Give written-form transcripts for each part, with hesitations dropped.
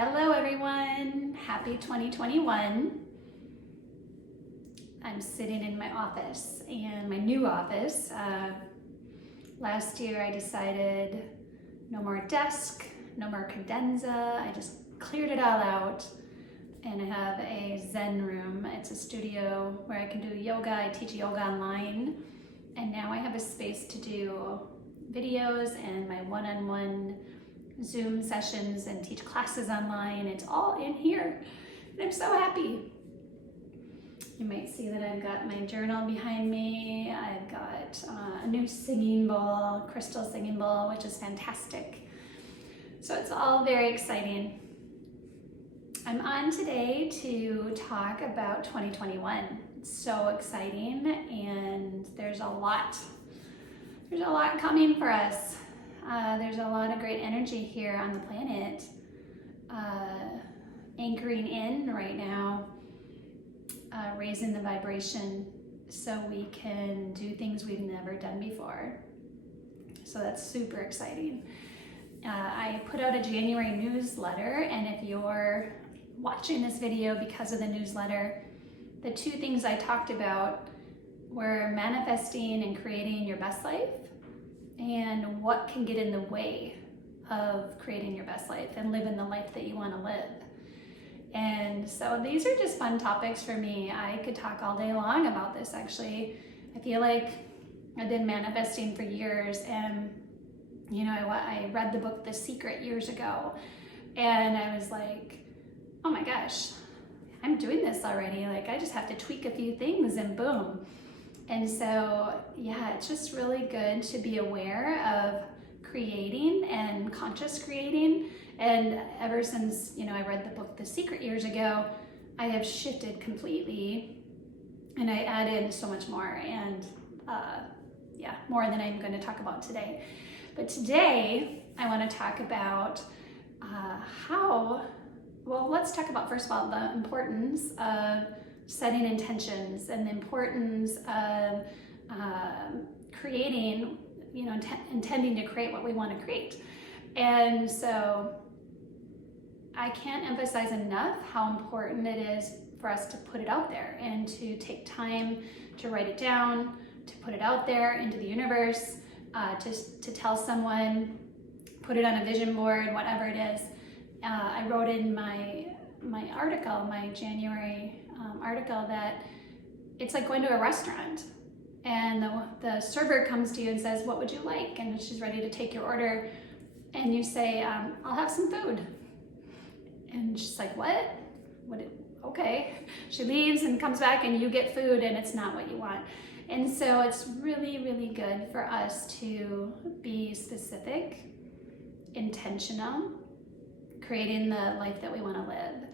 Hello everyone, happy 2021. I'm sitting in my office, and my new office. Last year I decided no more desk, no more cadenza. I just cleared it all out, and I have a Zen room. It's a studio where I can do yoga. I teach yoga online, and now I have a space to do videos and my one-on-one Zoom sessions and teach classes online. It's all in here, and I'm so happy. You might see that I've got my journal behind me. I've got a new singing bowl, crystal singing bowl, which is fantastic. So it's all very exciting. I'm on today to talk about 2021. It's so exciting, and there's a lot coming for us. There's a lot of great energy here on the planet, anchoring in right now, raising the vibration so we can do things we've never done before. So that's super exciting. I put out a January newsletter, and if you're watching this video because of the newsletter, the two things I talked about were manifesting and creating your best life, and what can get in the way of creating your best life and living the life that you want to live. And so these are just fun topics for me. I could talk all day long about this, actually. I feel like I've been manifesting for years, and I read the book The Secret years ago, and I was like, oh my gosh, I'm doing this already. Like, I just have to tweak a few things and boom. And so, yeah, it's just really good to be aware of creating and conscious creating. And ever since, I read the book The Secret years ago, I have shifted completely, and I add in so much more, and more than I'm going to talk about today. But today, I want to talk about let's talk about, first of all, the importance of setting intentions and the importance of creating, intending to create what we want to create. And so I can't emphasize enough how important it is for us to put it out there and to take time to write it down, to put it out there into the universe, to tell someone, put it on a vision board, whatever it is. I wrote in my article, my January article, that it's like going to a restaurant, and the server comes to you and says, what would you like? And she's ready to take your order, and you say, I'll have some food. And she's like, what? Okay. She leaves and comes back, and you get food, and it's not what you want. And so it's really, really good for us to be specific, intentional, creating the life that we want to live.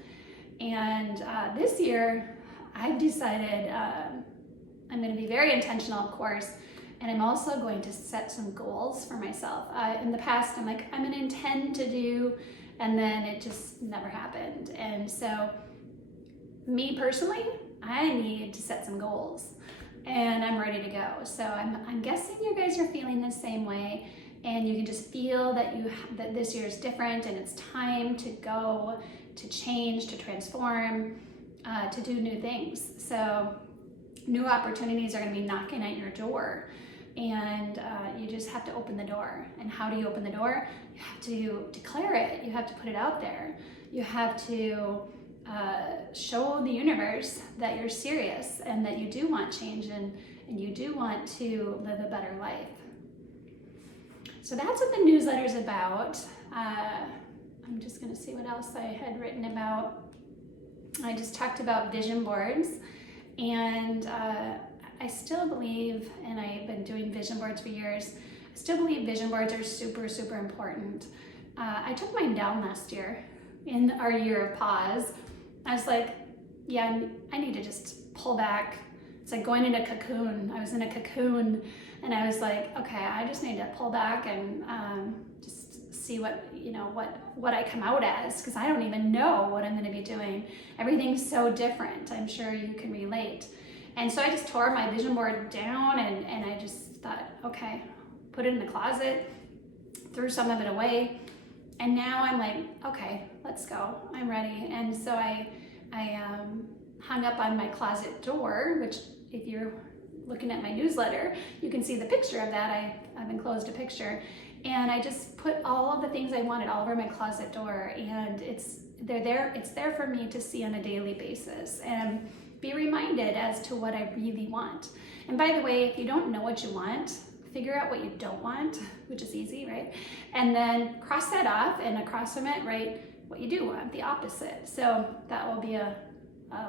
And this year, I've decided I'm going to be very intentional, of course, and I'm also going to set some goals for myself. In the past, I'm like, I'm going to intend to do, and then it just never happened. And so, me personally, I need to set some goals, and I'm ready to go. So I'm guessing you guys are feeling the same way, and you can just feel that that this year is different, and it's time to go, to change, to transform, to do new things. So new opportunities are going to be knocking at your door, and you just have to open the door. And how do you open the door? You have to declare it. You have to put it out there. You have to show the universe that you're serious and that you do want change, and you do want to live a better life. So that's what the newsletter is about. I'm just going to see what else I had written about. I just talked about vision boards, and I still believe, and I've been doing vision boards for years, I still believe vision boards are super, super important. I took mine down last year in our year of pause. I was like, yeah, I need to just pull back. It's like going in a cocoon. I was in a cocoon, and I was like, okay, I just need to pull back and just see what I come out as, because I don't even know what I'm going to be doing. Everything's so different. I'm sure you can relate. And so I just tore my vision board down, and I just thought, okay, put it in the closet, threw some of it away, And now I'm like, okay, let's go. I'm ready. And so I hung up on my closet door, which if you're looking at my newsletter, you can see the picture of that. I've enclosed a picture. And I just put all of the things I wanted all over my closet door, and it's there for me to see on a daily basis and be reminded as to what I really want. And by the way, if you don't know what you want, figure out what you don't want, which is easy, right? And then cross that off, and across from it, write what you do want, the opposite. So that will be a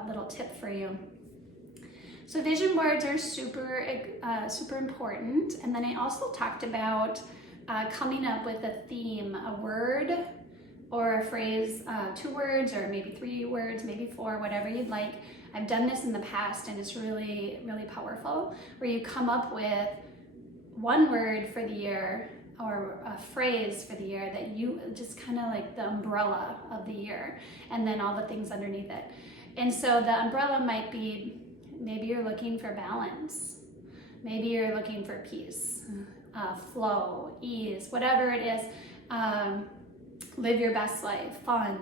little tip for you. So vision boards are super important. And then I also talked about coming up with a theme, a word or a phrase, 2 words or maybe 3 words, maybe 4, whatever you'd like. I've done this in the past, and it's really, really powerful, where you come up with 1 word for the year or a phrase for the year that you just kind of like the umbrella of the year, and then all the things underneath it. And so the umbrella might be, maybe you're looking for balance, maybe you're looking for peace, flow, ease, whatever it is, live your best life, fun.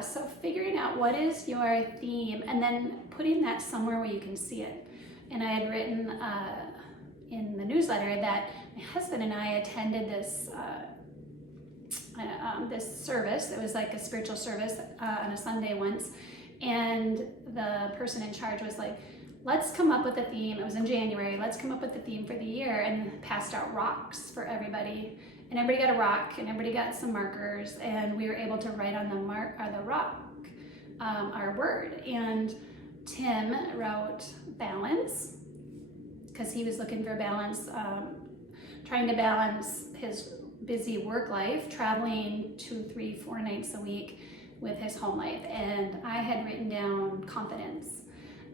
So figuring out what is your theme, and then putting that somewhere where you can see it. And I had written in the newsletter that my husband and I attended this this service. It was like a spiritual service on a Sunday once, and the person in charge was like, let's come up with a theme. It was in January. Let's come up with a theme for the year, and passed out rocks for everybody. And everybody got a rock, and everybody got some markers, and we were able to write on the rock our word. And Tim wrote balance, because he was looking for balance, trying to balance his busy work life, traveling 2, 3, 4 nights a week with his home life. And I had written down confidence.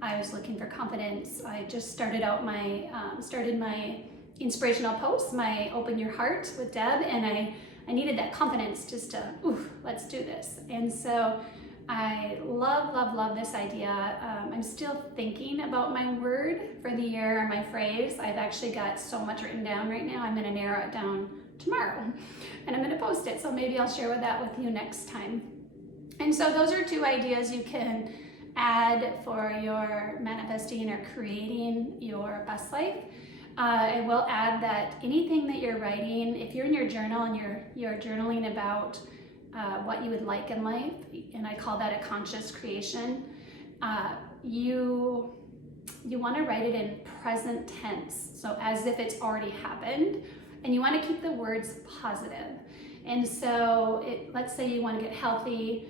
I was looking for confidence. I just started out started my inspirational posts, my Open Your Heart with Deb, and I needed that confidence just to, let's do this. And so I love this idea. I'm still thinking about my word for the year, or my phrase. I've actually got so much written down right now. I'm going to narrow it down tomorrow, and I'm going to post it. So maybe I'll share that with you next time. And so those are 2 ideas you can add for your manifesting or creating your best life. I will add that anything that you're writing, if you're in your journal and you're journaling about what you would like in life, and I call that a conscious creation, you want to write it in present tense, so as if it's already happened, and you want to keep the words positive. And so let's say you want to get healthy,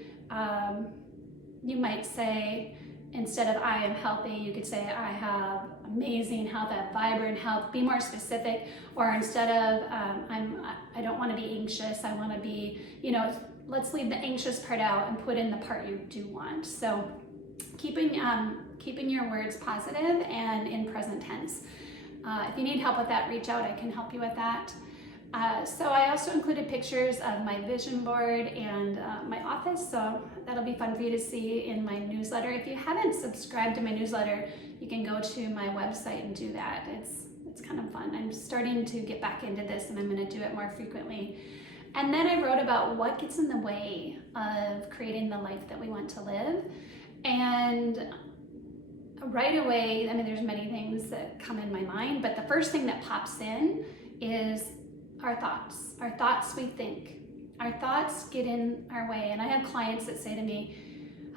you might say, instead of I am healthy, you could say I have amazing health, I have vibrant health. Be more specific. Or instead of I don't want to be anxious, I want to be, let's leave the anxious part out and put in the part you do want. So keeping your words positive and in present tense. If you need help with that, reach out. I can help you with that. So I also included pictures of my vision board and my office, so that'll be fun for you to see in my newsletter. If you haven't subscribed to my newsletter, you can go to my website and do that. It's kind of fun. I'm starting to get back into this, and I'm going to do it more frequently. And then I wrote about what gets in the way of creating the life that we want to live. And right away, there's many things that come in my mind, but the first thing that pops in is our thoughts we think. Our thoughts get in our way. And I have clients that say to me,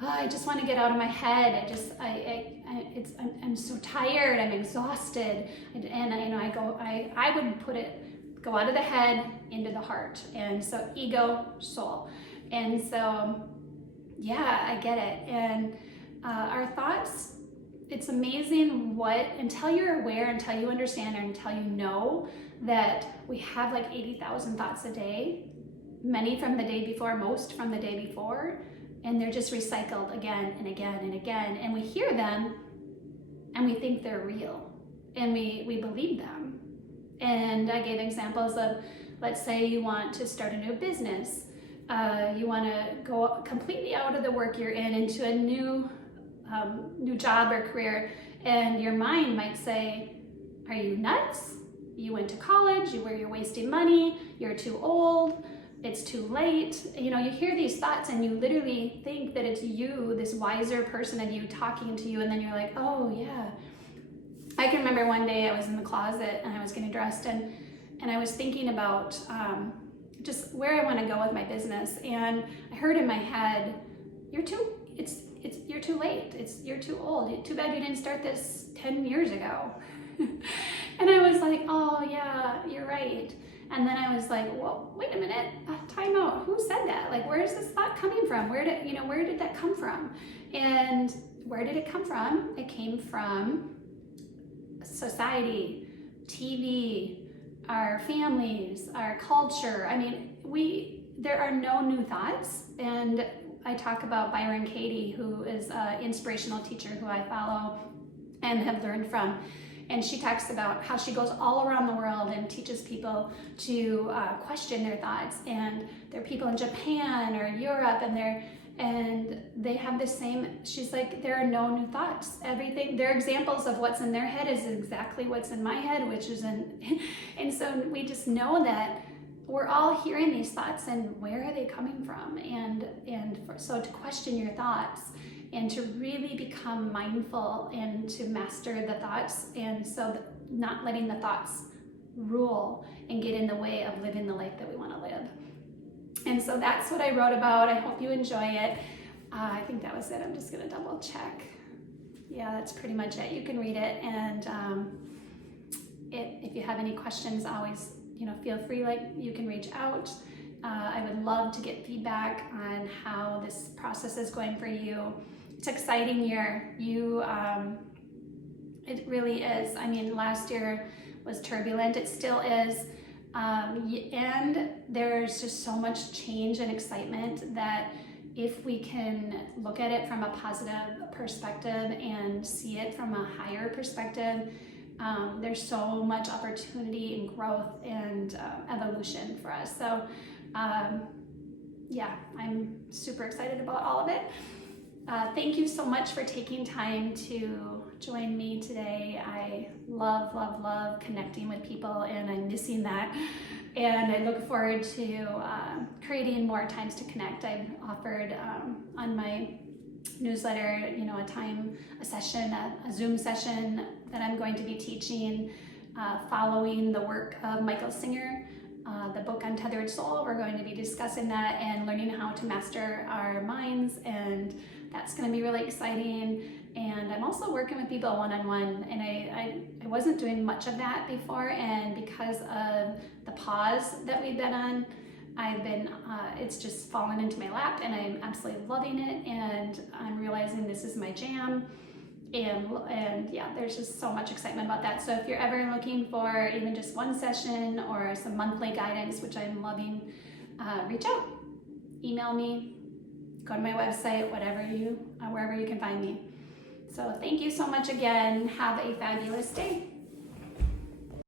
I just want to get out of my head. I'm so tired. I'm exhausted. And I would go out of the head into the heart. And so ego, soul. And so, yeah, I get it. And our thoughts, it's amazing until you're aware, until you understand, or until you know that we have like 80,000 thoughts a day, many from the day before, most from the day before, and they're just recycled again and again and again. And we hear them and we think they're real, and we believe them. And I gave examples of, let's say you want to start a new business. You want to go completely out of the work you're in into a new job or career, and your mind might say, are you nuts? You went to college, you're wasting money, you're too old, it's too late. You know, you hear these thoughts and you literally think that it's you, this wiser person of you talking to you, and then you're like, oh yeah. I can remember one day I was in the closet and I was getting dressed, and I was thinking about just where I want to go with my business, and I heard in my head, you're too late. You're too old. Too bad you didn't start this 10 years ago. And I was like, oh yeah, you're right. And then I was like, well, wait a minute, time out. Who said that? Like, where is this thought coming from? Where did that come from? And where did it come from? It came from society, TV, our families, our culture. I mean, there are no new thoughts. And I talk about Byron Katie, who is an inspirational teacher who I follow and have learned from. And she talks about how she goes all around the world and teaches people to question their thoughts. And there are people in Japan or Europe, and they have the same. She's like, there are no new thoughts. Everything, their examples of what's in their head is exactly what's in my head, and so we just know that we're all hearing these thoughts, and where are they coming from? So to question your thoughts and to really become mindful and to master the thoughts, and so not letting the thoughts rule and get in the way of living the life that we want to live. And so that's what I wrote about. I hope you enjoy it. I think that was it. I'm just going to double check. Yeah, that's pretty much it. You can read it, and if you have any questions, always feel free. You can reach out. I would love to get feedback on how this process is going for you. It's an exciting year. It really is. I mean, last year was turbulent. It still is. And there's just so much change and excitement that if we can look at it from a positive perspective and see it from a higher perspective, there's so much opportunity and growth and evolution for us. So yeah, I'm super excited about all of it. Thank you so much for taking time to join me today. I love, love, love connecting with people, and I'm missing that. And I look forward to creating more times to connect. I've offered on my newsletter, a session, a Zoom session that I'm going to be teaching, following the work of Michael Singer, the book Untethered Soul. We're going to be discussing that and learning how to master our minds, and that's going to be really exciting. And I'm also working with people one-on-one, and I wasn't doing much of that before, and because of the pause that we've been on, it's just fallen into my lap, and I'm absolutely loving it, and I'm realizing this is my jam. And yeah, there's just so much excitement about that. So if you're ever looking for even just one session or some monthly guidance, which I'm loving, reach out, email me, go to my website, wherever you can find me. So thank you so much again. Have a fabulous day.